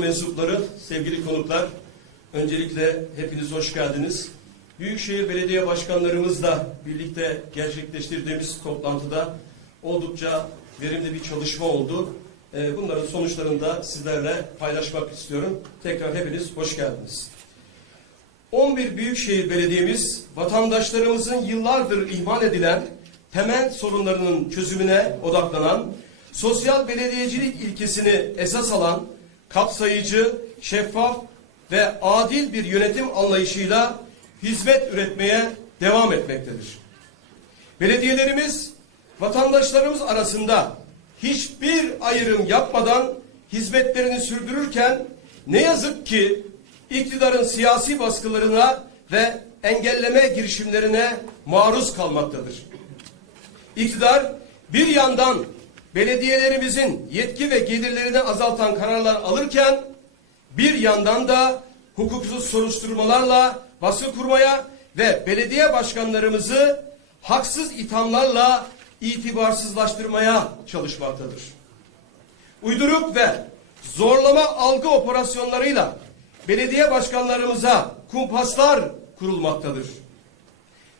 basın mensupları, sevgili konuklar, öncelikle hepiniz hoş geldiniz. Büyükşehir Belediye Başkanlarımızla birlikte gerçekleştirdiğimiz toplantıda oldukça verimli bir çalışma oldu. Ee, Bunların sonuçlarını da sizlerle paylaşmak istiyorum. Tekrar hepiniz hoş geldiniz. 11 Büyükşehir Belediye'miz vatandaşlarımızın yıllardır ihmal edilen temel sorunlarının çözümüne odaklanan, sosyal belediyecilik ilkesini esas alan, kapsayıcı, şeffaf ve adil bir yönetim anlayışıyla hizmet üretmeye devam etmektedir. Belediyelerimiz vatandaşlarımız arasında hiçbir ayrım yapmadan hizmetlerini sürdürürken ne yazık ki iktidarın siyasi baskılarına ve engelleme girişimlerine maruz kalmaktadır. İktidar bir yandan belediyelerimizin yetki ve gelirlerini azaltan kararlar alırken bir yandan da hukuksuz soruşturmalarla baskı kurmaya ve belediye başkanlarımızı haksız ithamlarla itibarsızlaştırmaya çalışmaktadır. Uyduruk ve zorlama algı operasyonlarıyla belediye başkanlarımıza kumpaslar kurulmaktadır.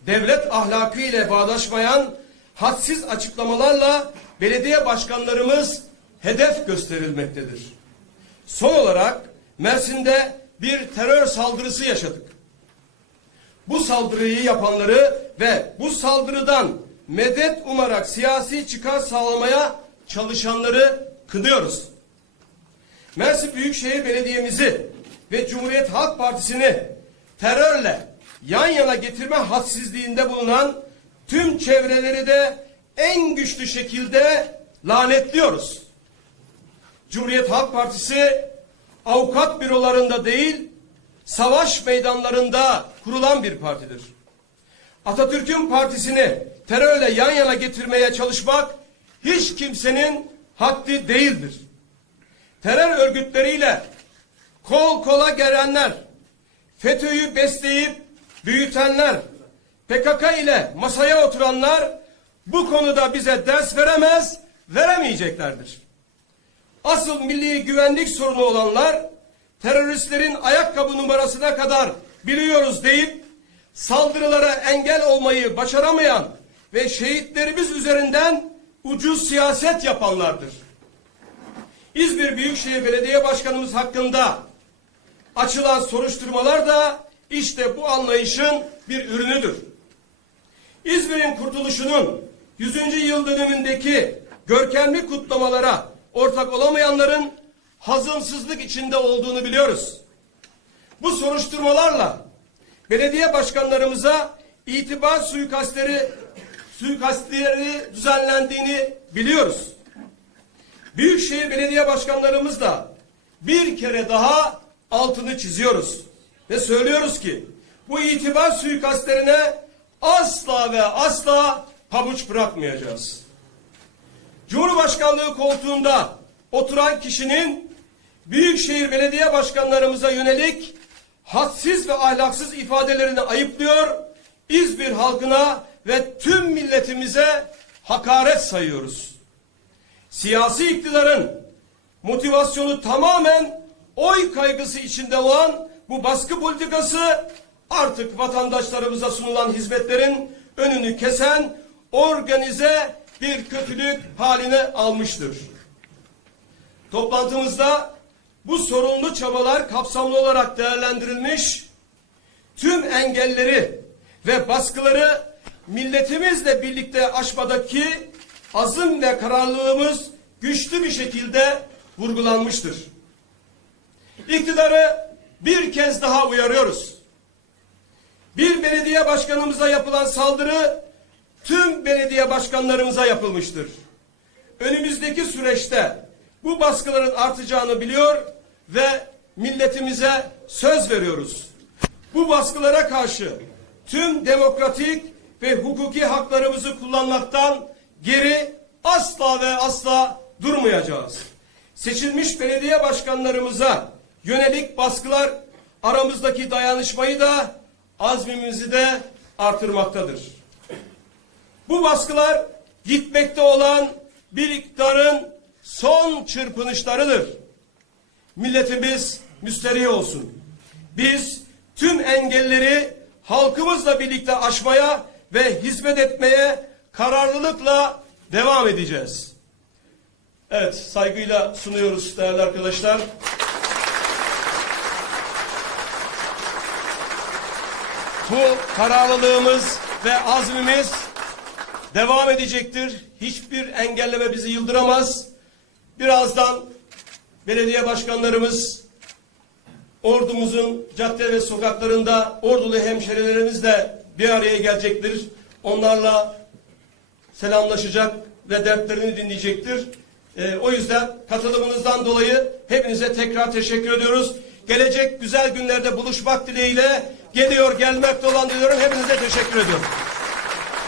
Devlet ahlakı ile bağdaşmayan hadsiz açıklamalarla belediye başkanlarımız hedef gösterilmektedir. Son olarak Mersin'de bir terör saldırısı yaşadık. Bu saldırıyı yapanları ve bu saldırıdan medet umarak siyasi çıkar sağlamaya çalışanları kınıyoruz. Mersin Büyükşehir Belediye'mizi ve Cumhuriyet Halk Partisi'ni terörle yan yana getirme hadsizliğinde bulunan tüm çevreleri de en güçlü şekilde lanetliyoruz. Cumhuriyet Halk Partisi avukat bürolarında değil, savaş meydanlarında kurulan bir partidir. Atatürk'ün partisini terörle yan yana getirmeye çalışmak hiç kimsenin haddi değildir. Terör örgütleriyle kol kola gelenler, FETÖ'yü besleyip büyütenler, PKK ile masaya oturanlar bu konuda bize ders veremez, veremeyeceklerdir. Asıl milli güvenlik sorunu olanlar teröristlerin ayakkabı numarasına kadar biliyoruz deyip saldırılara engel olmayı başaramayan ve şehitlerimiz üzerinden ucuz siyaset yapanlardır. İzmir Büyükşehir Belediye Başkanımız hakkında açılan soruşturmalar da işte bu anlayışın bir ürünüdür. İzmir'in kurtuluşunun 100. yıl dönümündeki görkemli kutlamalara ortak olamayanların hazımsızlık içinde olduğunu biliyoruz. Bu soruşturmalarla belediye başkanlarımıza itibar suikastleri suikastleri düzenlendiğini biliyoruz. Büyükşehir belediye başkanlarımız da bir kere daha altını çiziyoruz. Ve söylüyoruz ki bu itibar suikastlerine asla ve asla pabuç bırakmayacağız. Cumhurbaşkanlığı koltuğunda oturan kişinin büyükşehir belediye başkanlarımıza yönelik hadsiz ve ahlaksız ifadelerini ayıplıyor, İzmir halkına ve tüm milletimize hakaret sayıyoruz. Siyasi iktidarın motivasyonu tamamen oy kaygısı içinde olan bu baskı politikası artık vatandaşlarımıza sunulan hizmetlerin önünü kesen organize bir kötülük haline almıştır. Toplantımızda bu sorunlu çabalar kapsamlı olarak değerlendirilmiş, tüm engelleri ve baskıları milletimizle birlikte aşmadaki azım ve kararlılığımız güçlü bir şekilde vurgulanmıştır. İktidarı bir kez daha uyarıyoruz. Bir belediye başkanımıza yapılan saldırı tüm belediye başkanlarımıza yapılmıştır. Önümüzdeki süreçte bu baskıların artacağını biliyor ve milletimize söz veriyoruz. Bu baskılara karşı tüm demokratik ve hukuki haklarımızı kullanmaktan geri asla ve asla durmayacağız. Seçilmiş belediye başkanlarımıza yönelik baskılar aramızdaki dayanışmayı da azmimizi de artırmaktadır. Bu baskılar gitmekte olan bir iktidarın son çırpınışlarıdır. milletimiz müsterih olsun. Biz tüm engelleri halkımızla birlikte aşmaya ve hizmet etmeye kararlılıkla devam edeceğiz. Evet, saygıyla sunuyoruz değerli arkadaşlar. Bu kararlılığımız ve azmimiz devam edecektir. Hiçbir engelleme bizi yıldıramaz. Birazdan belediye başkanlarımız ordumuzun cadde ve sokaklarında ordulu hemşerilerimiz de bir araya gelecektir. Onlarla selamlaşacak ve dertlerini dinleyecektir. Ee, o yüzden katılımınızdan dolayı hepinize tekrar teşekkür ediyoruz. Gelecek güzel günlerde buluşmak dileğiyle geliyor gelmekte olan diyorum. Hepinize teşekkür ediyorum.